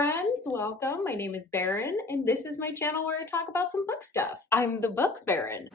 friends, welcome. My name is Baron, and this is my channel where I talk about some book stuff. I'm the Book Baron.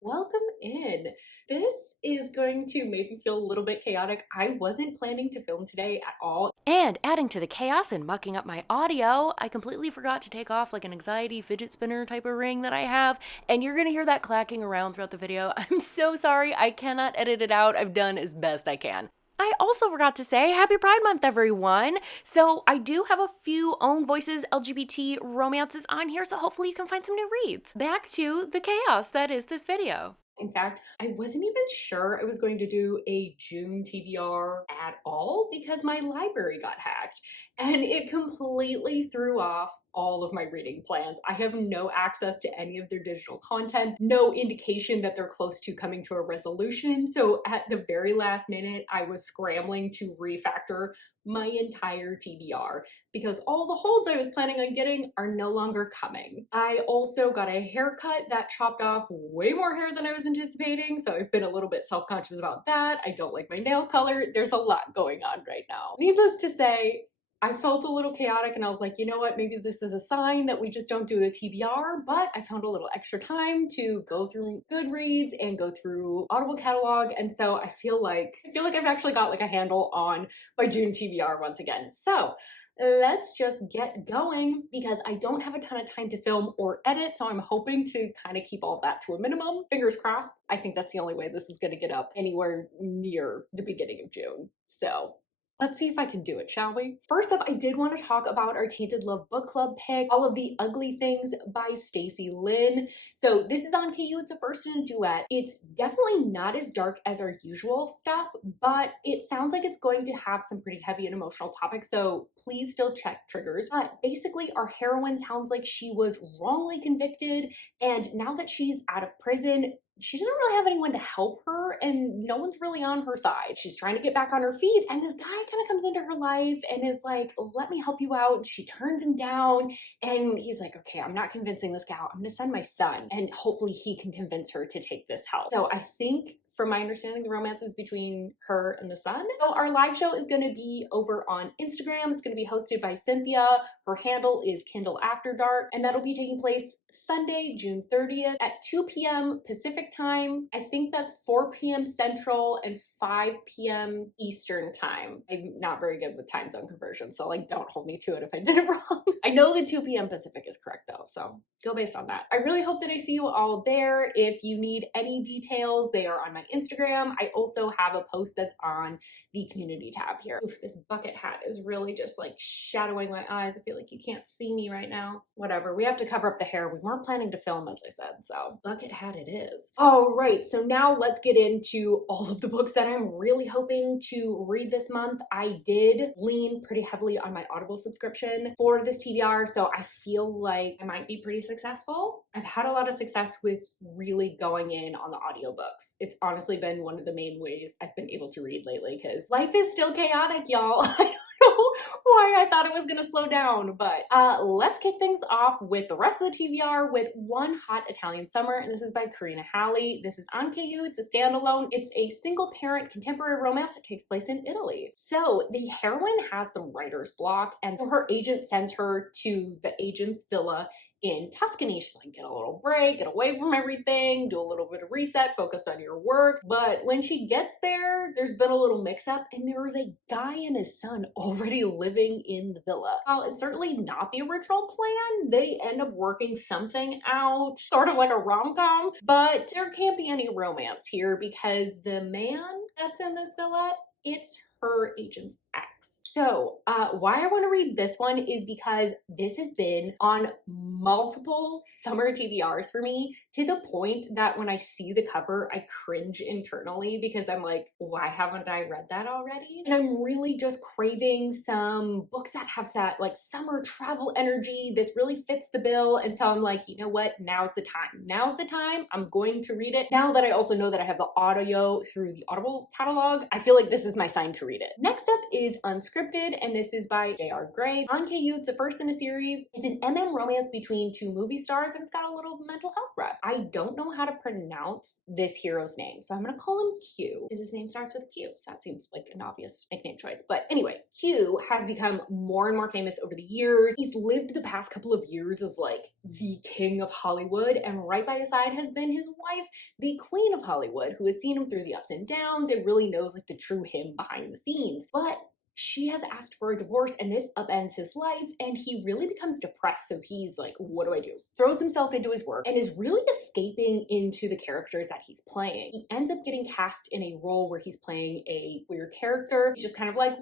Welcome in. This is going to make me feel a little bit chaotic. I wasn't planning to film today at all. And adding to the chaos and mucking up my audio, I completely forgot to take off like an anxiety fidget spinner type of ring that I have, and you're gonna hear that clacking around throughout the video. I'm so sorry, I cannot edit it out. I've done as best I can. I also forgot to say Happy Pride Month, everyone! So I do have a few own voices LGBT romances on here, so hopefully you can find some new reads. Back to the chaos that is this video. In fact, I wasn't even sure I was going to do a June TBR at all because my library got hacked and it completely threw off all of my reading plans. I have no access to any of their digital content, no indication that they're close to coming to a resolution. So at the very last minute, I was scrambling to refactor my entire TBR because all the holds I was planning on getting are no longer coming. I also got a haircut that chopped off way more hair than I was anticipating, so I've been a little bit self-conscious about that. I don't like my nail color. There's a lot going on right now. Needless to say, I felt a little chaotic and I was like, you know what, maybe this is a sign that we just don't do a TBR, but I found a little extra time to go through Goodreads and go through Audible catalog, and so I feel like I've actually got like a handle on my June TBR once again. So let's just get going because I don't have a ton of time to film or edit, so I'm hoping to kind of keep all that to a minimum. Fingers crossed. I think that's the only way this is going to get up anywhere near the beginning of June. So let's see if I can do it, shall we? First up, I did want to talk about our Tainted Love Book Club pick, All of the Ugly Things by Stacey Lynn. So this is on KU, it's a first in a duet. It's definitely not as dark as our usual stuff, but it sounds like it's going to have some pretty heavy and emotional topics, so please still check triggers. But basically, our heroine sounds like she was wrongly convicted, and now that she's out of prison, she doesn't really have anyone to help her and no one's really on her side. She's trying to get back on her feet and this guy kind of comes into her life and is like, let me help you out. And she turns him down and he's like, okay, I'm not convincing this gal. I'm gonna send my son and hopefully he can convince her to take this help. So I think, from my understanding, the romance is between her and the son. So our live show is going to be over on Instagram. It's going to be hosted by Cynthia. Her handle is Kindle After Dark, and that'll be taking place Sunday, June 30th at 2 p.m. Pacific time. I think that's 4 p.m. Central and 5 p.m. Eastern time. I'm not very good with time zone conversion, so like don't hold me to it if I did it wrong. I know that 2 p.m. Pacific is correct though, so go based on that. I really hope that I see you all there. If you need any details, they are on my Instagram. I also have a post that's on the community tab here. Oof, this bucket hat is really just like shadowing my eyes. I feel like you can't see me right now. Whatever, we have to cover up the hair. We weren't planning to film, as I said, so bucket hat it is. All right, so now let's get into all of the books that I'm really hoping to read this month. I did lean pretty heavily on my Audible subscription for this TBR, so I feel like I might be pretty successful. I've had a lot of success with really going in on the audiobooks. It's honestly been one of the main ways I've been able to read lately because life is still chaotic, y'all. I don't know why I thought it was gonna slow down, but let's kick things off with the rest of the TBR with One Hot Italian Summer, and this is by Karina Halley. This is on KU, it's a standalone. It's a single parent contemporary romance that takes place in Italy. So the heroine has some writer's block, and so her agent sends her to the agent's villa in Tuscany. She's like, get a little break, get away from everything, do a little bit of reset, focus on your work. But when she gets there, there's been a little mix-up and there was a guy and his son already living in the villa. While it's certainly not the original plan, they end up working something out, sort of like a rom-com, but there can't be any romance here because the man that's in this villa, it's her agent's ex. So why I want to read this one is because this has been on multiple summer TBRs for me to the point that when I see the cover, I cringe internally because I'm like, why haven't I read that already? And I'm really just craving some books that have that like summer travel energy. This really fits the bill. And so I'm like, you know what? Now's the time. Now's the time. I'm going to read it. Now that I also know that I have the audio through the Audible catalog, I feel like this is my sign to read it. Next up is Unscripted unscripted, and this is by J.R. Gray. On KU, it's the first in a series. It's an romance between two movie stars, and it's got a little mental health rep. I don't know how to pronounce this hero's name, so I'm gonna call him Q, because his name starts with Q, so that seems like an obvious nickname choice. But anyway, Q has become more and more famous over the years. He's lived the past couple of years as like the king of Hollywood, and right by his side has been his wife, the queen of Hollywood, who has seen him through the ups and downs and really knows like the true him behind the scenes. But she has asked for a divorce, and this upends his life, and he really becomes depressed. So he's like, what do I do? Throws himself into his work and is really escaping into the characters that he's playing. He ends up getting cast in a role where he's playing a queer character. He's just kind of like,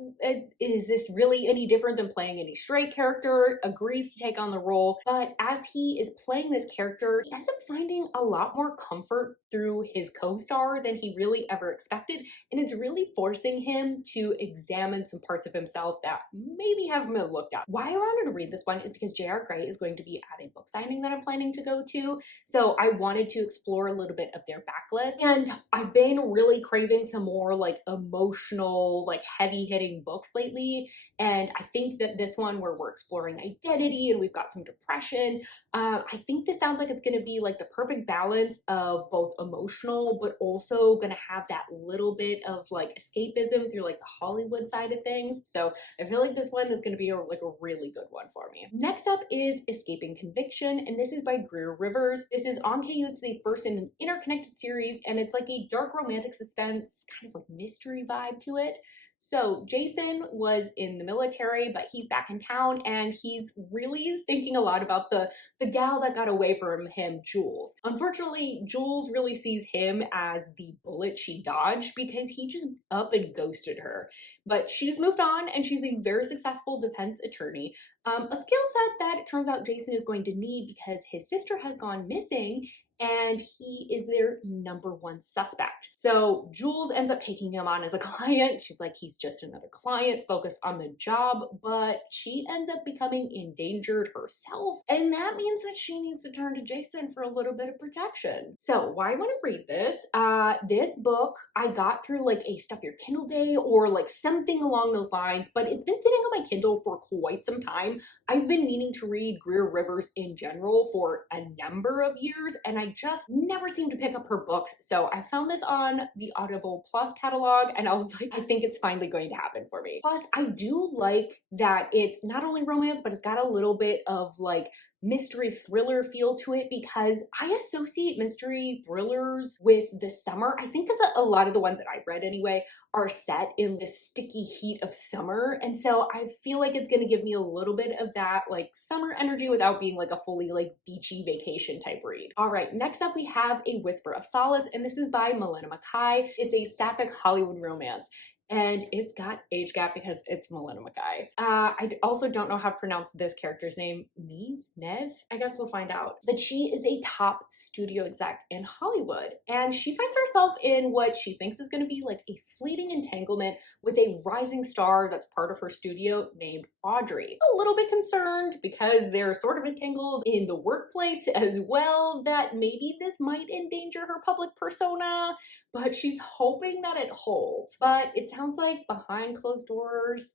is this really any different than playing any straight character? Agrees to take on the role. But as he is playing this character, he ends up finding a lot more comfort through his co-star than he really ever expected. And it's really forcing him to examine some parts of himself that maybe haven't been looked at. Why I wanted to read this one is because J.R. Gray is going to be at a book signing that I'm planning to go to. So I wanted to explore a little bit of their backlist. And I've been really craving some more like emotional, like heavy hitting books lately. And I think that this one where we're exploring identity and we've got some depression, I think this sounds like it's going to be like the perfect balance of both emotional, but also going to have that little bit of like escapism through like the Hollywood side of things. So I feel like this one is going to be a really good one for me. Next up is Escaping Conviction, and this is by Greer Rivers. This is on KU. It's the first in an interconnected series, and it's like a dark romantic suspense, kind of like mystery vibe to it. So Jason was in the military, but he's back in town, and he's really thinking a lot about the gal that got away from him, Jules. Unfortunately, Jules really sees him as the bullet she dodged because he just up and ghosted her. But she's moved on, and she's a very successful defense attorney. A skill set that it turns out Jason is going to need because his sister has gone missing, and he is their number one suspect. So Jules ends up taking him on as a client. She's like, he's just another client focused on the job, but she ends up becoming endangered herself. And that means that she needs to turn to Jason for a little bit of protection. So why I want to read this, this book I got through like a Stuff Your Kindle day or like something along those lines, but it's been sitting on my Kindle for quite some time. I've been meaning to read Greer Rivers in general for a number of years, and I just never seem to pick up her books. So I found this on the Audible Plus catalog, and I was like, I think it's finally going to happen for me. Plus, I do like that it's not only romance, but it's got a little bit of like mystery thriller feel to it, because I associate mystery thrillers with the summer. I think because a lot of the ones that I've read anyway are set in the sticky heat of summer. And so I feel like it's gonna give me a little bit of that like summer energy without being like a fully like beachy vacation type read. All right, next up we have A Whisper of Solace, and this is by Milena Mackay. It's a sapphic Hollywood romance. And it's got age gap because it's Milena Mackay. I also don't know how to pronounce this character's name. Nev? I guess we'll find out. But she is a top studio exec in Hollywood, and she finds herself in what she thinks is going to be like a fleeting entanglement with a rising star that's part of her studio named Audrey. A little bit concerned because they're sort of entangled in the workplace as well, that maybe this might endanger her public persona, but she's hoping that it holds. But it sounds like behind closed doors,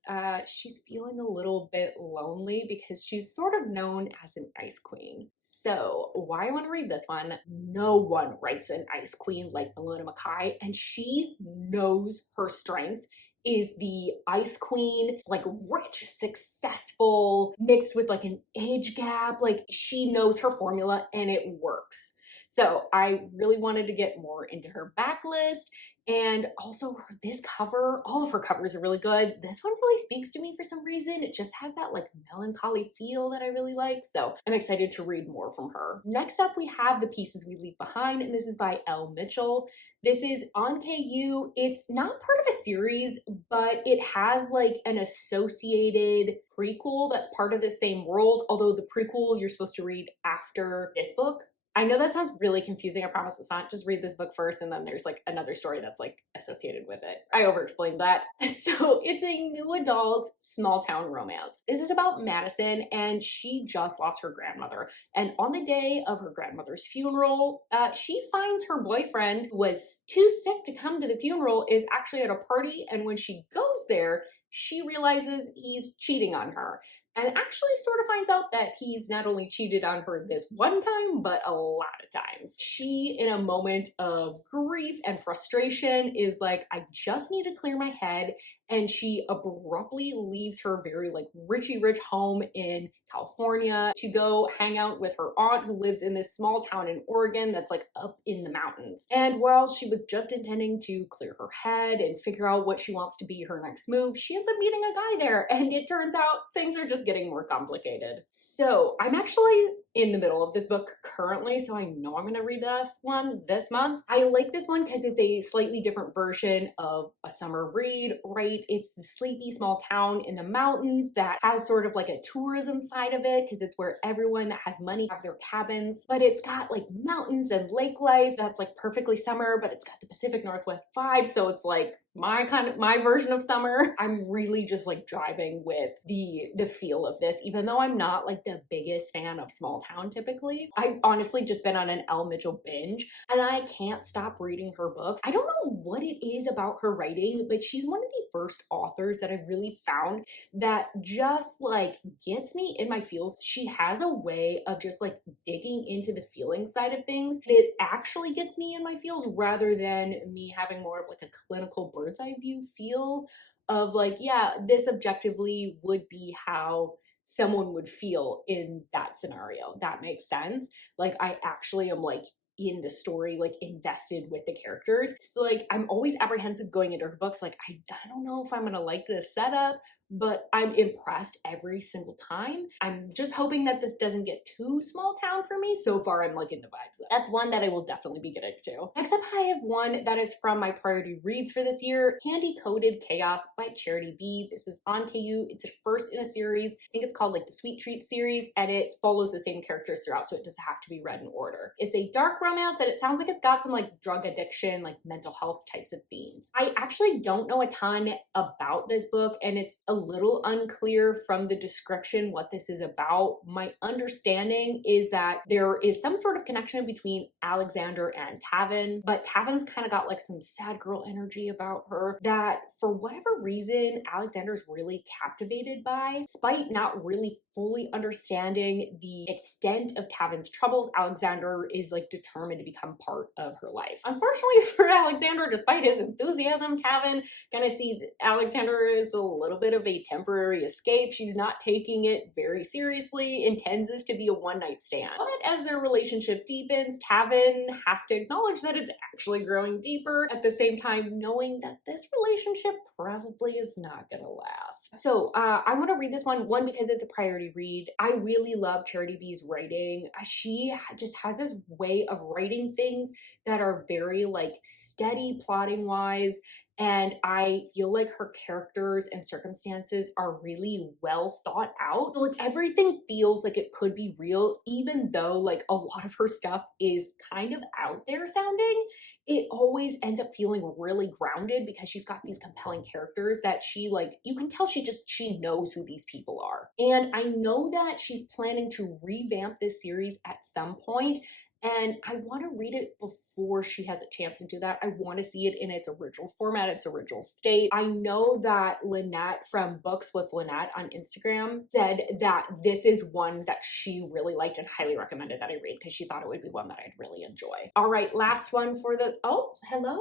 she's feeling a little bit lonely because she's sort of known as an ice queen. So why I want to read this one, no one writes an ice queen like Milena Mackay, and she knows her strength is the ice queen, like rich, successful, mixed with like an age gap. Like she knows her formula and it works. So I really wanted to get more into her backlist, and also this cover, all of her covers are really good. This one really speaks to me for some reason. It just has that like melancholy feel that I really like. So I'm excited to read more from her. Next up, we have The Pieces We Leave Behind, and this is by Elle Mitchell. This is on KU. It's not part of a series, but it has like an associated prequel that's part of the same world, although the prequel you're supposed to read after this book. I know that sounds really confusing. I promise it's not. Just read this book first, and then there's like another story that's like associated with it. I over-explained that. So it's a new adult small town romance. This is about Madison, and she just lost her grandmother. And on the day of her grandmother's funeral, she finds her boyfriend, who was too sick to come to the funeral, is actually at a party. And when she goes there, she realizes he's cheating on her. And actually, sort of finds out that he's not only cheated on her this one time, but a lot of times. She, in a moment of grief and frustration, is like, I just need to clear my head. And she abruptly leaves her very like richy rich home in California to go hang out with her aunt who lives in this small town in Oregon that's like up in the mountains. And while she was just intending to clear her head and figure out what she wants to be her next move, she ends up meeting a guy there, and it turns out things are just getting more complicated. So I'm actually in the middle of this book currently, so I know I'm gonna read this one this month. I like this one because it's a slightly different version of a summer read, right? It's the sleepy small town in the mountains that has sort of like a tourism side of it because it's where everyone that has money have their cabins, but it's got like mountains and lake life that's like perfectly summer, but it's got the Pacific Northwest vibe, so it's like my version of summer. I'm really just like driving with the feel of this, even though I'm not like the biggest fan of small town typically. I've honestly just been on an Elle Mitchell binge and I can't stop reading her books. I don't know what it is about her writing, but she's one of the first authors that I've really found that just like gets me in my feels. She has a way of just like digging into the feeling side of things. It actually gets me in my feels rather than me having more of like a clinical bird's eye view feel of like, yeah, this objectively would be how someone would feel in that scenario. That makes sense. Like I actually am like in the story, like invested with the characters. It's like I'm always apprehensive going into her books. Like I don't know if I'm gonna like this setup, but I'm impressed every single time. I'm just hoping that this doesn't get too small town for me. So far, I'm liking the vibes. That's one that I will definitely be getting to. Next up, I have one that is from my priority reads for this year, Candy Coated Chaos by Charity B. This is on KU. It's the first in a series. I think it's called like the Sweet Treat series, and it follows the same characters throughout, so it doesn't have to be read in order. It's a dark romance, and it sounds like it's got some like drug addiction, like mental health types of themes. I actually don't know a ton about this book, and it's a little unclear from the description what this is about. My understanding is that there is some sort of connection between Alexander and Tavin, but Tavin's kind of got like some sad girl energy about her that for whatever reason Alexander's really captivated by. Despite not really fully understanding the extent of Tavin's troubles, Alexander is like determined to become part of her life. Unfortunately for Alexander, despite his enthusiasm, Tavin kind of sees Alexander as a little bit of a temporary escape. She's not taking it very seriously, intends this to be a one-night stand. But as their relationship deepens, Tavin has to acknowledge that it's actually growing deeper, at the same time knowing that this relationship probably is not gonna last. So I want to read this one because it's a priority read. I really love Charity B's writing. She just has this way of writing things that are very like steady plotting wise, and I feel like her characters and circumstances are really well thought out. So, like everything feels like it could be real, even though like a lot of her stuff is kind of out there sounding. It always ends up feeling really grounded because she's got these compelling characters that she like, you can tell she knows who these people are. And I know that she's planning to revamp this series at some point, and I want to read it before she has a chance to do that. I want to see it in its original format, its original state. I know that Lynette from Books with Lynette on Instagram said that this is one that she really liked and highly recommended that I read because she thought it would be one that I'd really enjoy. All right, last one for the, oh, hello.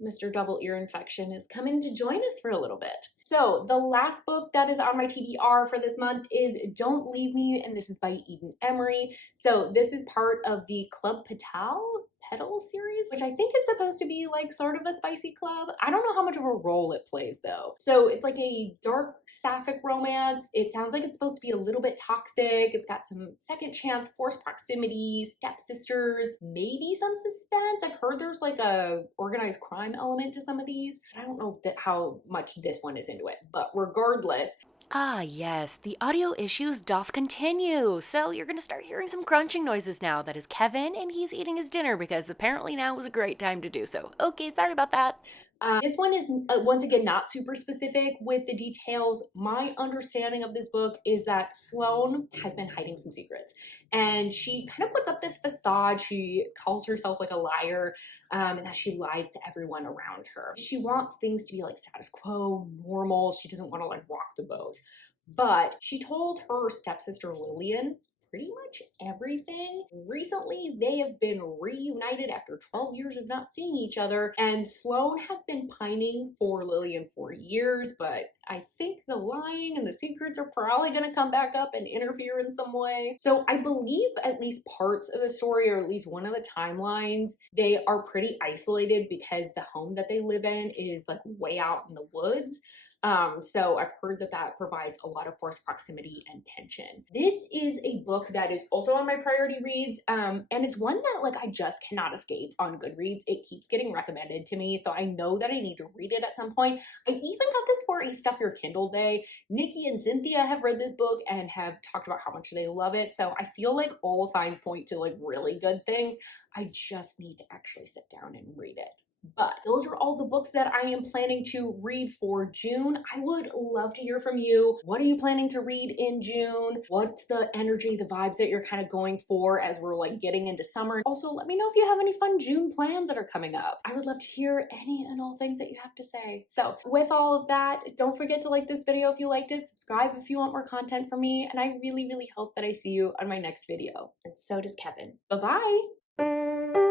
Mr. Double Ear Infection is coming to join us for a little bit. So the last book that is on my TBR for this month is Don't Leave Me, and this is by Eden Emery. So this is part of the Club Petal series, which I think is supposed to be like sort of a spicy club. I don't know how much of a role it plays though. So it's like a dark sapphic romance. It sounds like it's supposed to be a little bit toxic. It's got some second chance, forced proximity, stepsisters, maybe some suspense. I've heard there's like a organized crime element to some of these. I don't know how much this one is into it, but regardless, Ah, yes, the audio issues doth continue. So you're gonna start hearing some crunching noises now. That is Kevin, and he's eating his dinner because apparently now was a great time to do so. Okay, sorry about that. This one is, once again, not super specific with the details. My understanding of this book is that Sloane has been hiding some secrets, and she kind of puts up this facade. She calls herself like a liar, and that she lies to everyone around her. She wants things to be like status quo, normal. She doesn't want to like rock the boat. But she told her stepsister Lillian pretty much everything. Recently, they have been reunited after 12 years of not seeing each other, and Sloane has been pining for Lillian for years, but I think the lying and the secrets are probably gonna come back up and interfere in some way. So I believe at least parts of the story, or at least one of the timelines, they are pretty isolated because the home that they live in is like way out in the woods. So I've heard that that provides a lot of forced proximity and tension. This is a book that is also on my priority reads, and it's one that like I just cannot escape on Goodreads. It keeps getting recommended to me, so I know that I need to read it at some point. I even got this for a Stuff Your Kindle day. Nikki and Cynthia have read this book and have talked about how much they love it, so I feel like all signs point to like really good things. I just need to actually sit down and read it. But those are all the books that I am planning to read for June. I would love to hear from you. What are you planning to read in June? What's the energy, the vibes that you're kind of going for as we're like getting into summer? Also, let me know if you have any fun June plans that are coming up. I would love to hear any and all things that you have to say. So with all of that, don't forget to like this video if you liked it, subscribe if you want more content from me, and I really, really hope that I see you on my next video. And so does Kevin. Bye-bye.